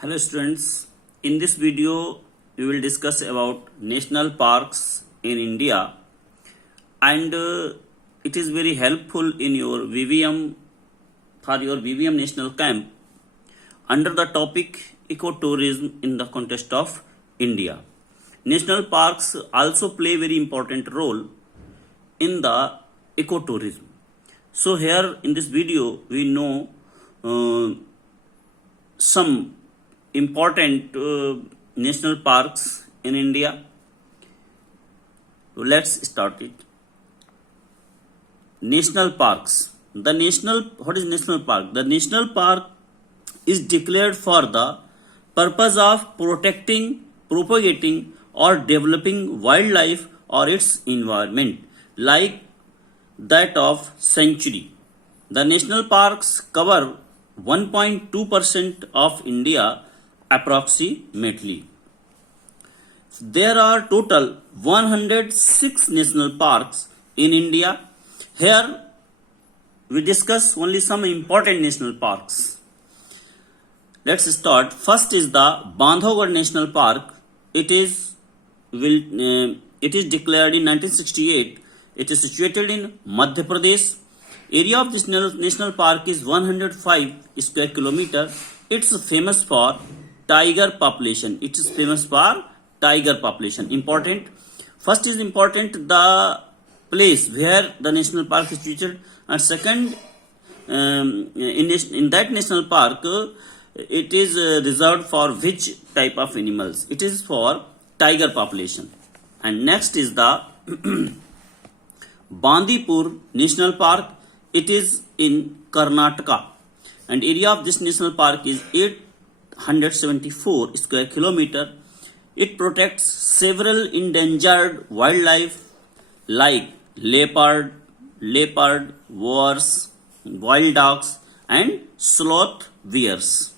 Hello students, in this video we will discuss about national parks in India and it is very helpful in your VVM for your VVM national camp under the topic ecotourism in the context of India. National parks also play very important role in the ecotourism. So here in this video we know some important national parks in India. Let's start it. National parks. What is national park? The national park is declared for the purpose of protecting, propagating, or developing wildlife or its environment, like that of sanctuary. The national parks cover 1.2% of India approximately. There are total 106 national parks in India. Here we discuss only some important national parks. Let's start. First is the Bandhavgarh National Park. It is declared in 1968. It is situated in Madhya Pradesh. Area of this national park is 105 square kilometer. It's famous for tiger population. It is famous for tiger population. Important. First is important the place where the national park is situated, and second, in that national park, it is reserved for which type of animals? It is for tiger population. And next is the Bandipur National Park. It is in Karnataka, and area of this national park is 874 square kilometer. It protects several endangered wildlife like leopard, boars, wild dogs, and sloth bears.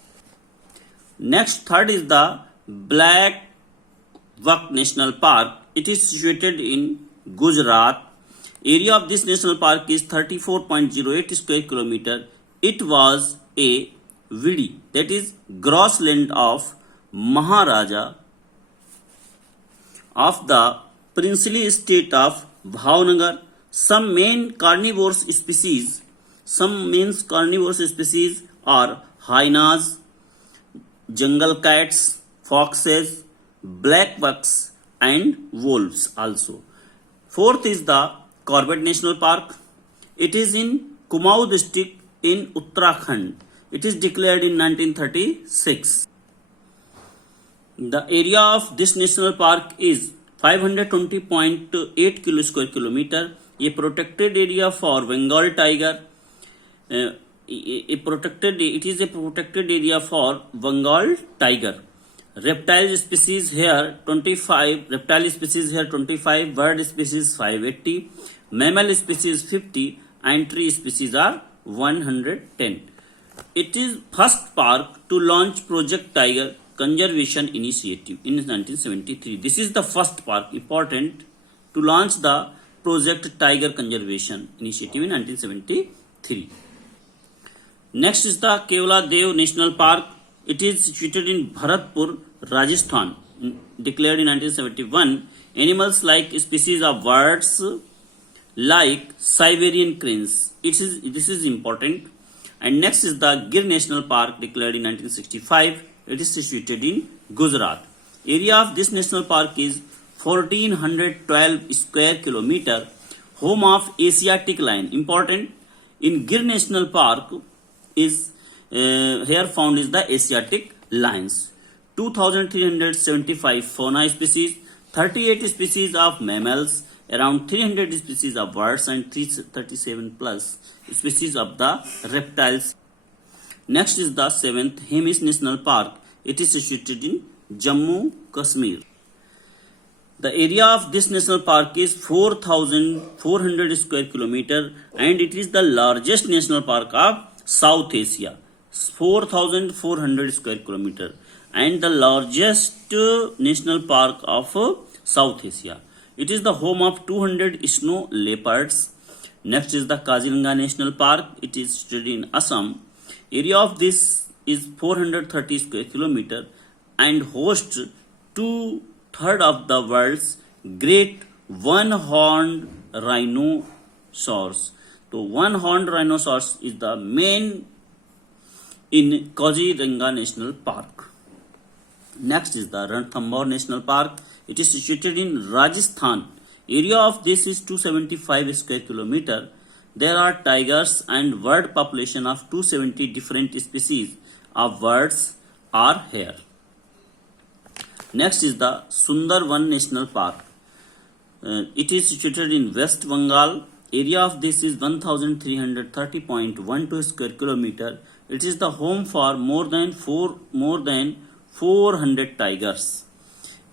Next, third is the Black Buck National Park. It is situated in Gujarat. Area of this national park is 34.08 square kilometer. It was a vidi, that is grassland of Maharaja of the princely state of Bhavnagar. Some main carnivorous species are hyenas, jungle cats, foxes, black bucks, and wolves also. Fourth is the Corbett National Park. It is in Kumaon district in Uttarakhand. It is declared in 1936. The area of this national park is 520.8 square kilometer. A protected area for Bengal tiger. It is a protected area for Bengal tiger. Reptile species here 25, bird species 580, mammal species 50, and tree species are 110. It is first park to launch Project Tiger Conservation Initiative in 1973. This is the first park important to launch the Project Tiger Conservation Initiative in 1973. Next is the Kevla Dev National Park. It is situated in Bharatpur, Rajasthan, declared in 1971. Animals like species of birds like Siberian cranes. This is important. And next is the Gir National Park, declared in 1965. It is situated in Gujarat. Area of this national park is 1412 square kilometer. Home of Asiatic lion. Important. In Gir National Park is here found is the Asiatic lions. 2,375 fauna species, 38 species of mammals, around 300 species of birds, and 37 plus species of the reptiles. Next is the seventh Hemis National Park. It is situated in Jammu, Kashmir. The area of this national park is 4,400 square kilometer, and it is the largest national park of South Asia. 4,400 square kilometer, and the largest national park of South Asia. It is the home of 200 snow leopards. Next is the Kaziranga National Park. It is situated in Assam. Area of this is 430 square kilometer and hosts 2/3 of the world's great one-horned rhinoceros. So one-horned rhinoceros is the main in Kaziranga National Park. Next is the Ranthambore National Park. It is situated in Rajasthan. Area of this is 275 square kilometer. There are tigers and bird population of 270 different species of birds are here. Next is the Sundarban National Park. It is situated in West Bengal. Area of this is 1330.12 square kilometer. It is the home for more than 400 tigers.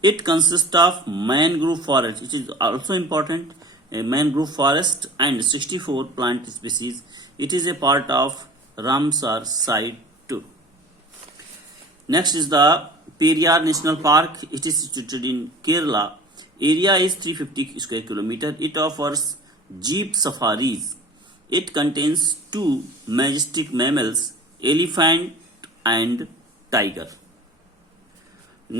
It consists of mangrove forest. It is also important. A mangrove forest and 64 plant species. It is a part of Ramsar Site too. Next is the Periyar National Park. It is situated in Kerala. Area is 350 square kilometer. It offers jeep safaris. It contains 2 majestic mammals, elephant and tiger.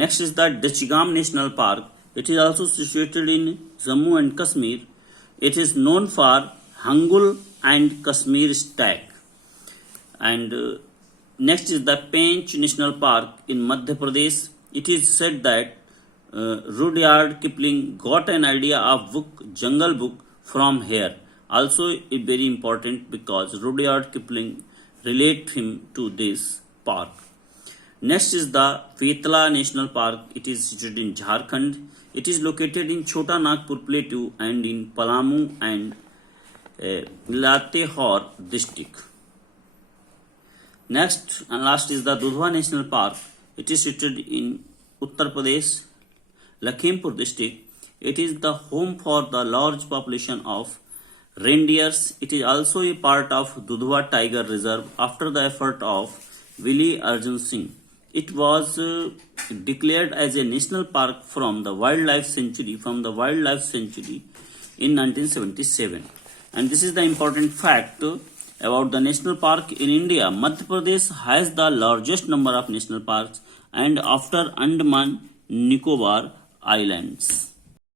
Next is the Dachigam National Park. It is also situated in Jammu and Kashmir. It is known for Hangul and Kashmir stag. And next is the Pench National Park in Madhya Pradesh. It is said that Rudyard Kipling got an idea of Jungle Book from here. Also, it very important because Rudyard Kipling relate him to this park. Next is the Fetla National Park. It is situated in Jharkhand. It is located in Chota Nagpur Plateau and in Palamu and Latehor district. Next and last is the Dudhwa National Park. It is situated in Uttar Pradesh, Lakhimpur district. It is the home for the large population of reindeers. It is also a part of Dudhwa Tiger Reserve after the effort of Willie Arjun Singh. It was declared as a national park from the Wildlife Sanctuary in 1977. And this is the important fact about the national park in India. Madhya Pradesh has the largest number of national parks and after Andaman Nicobar Islands.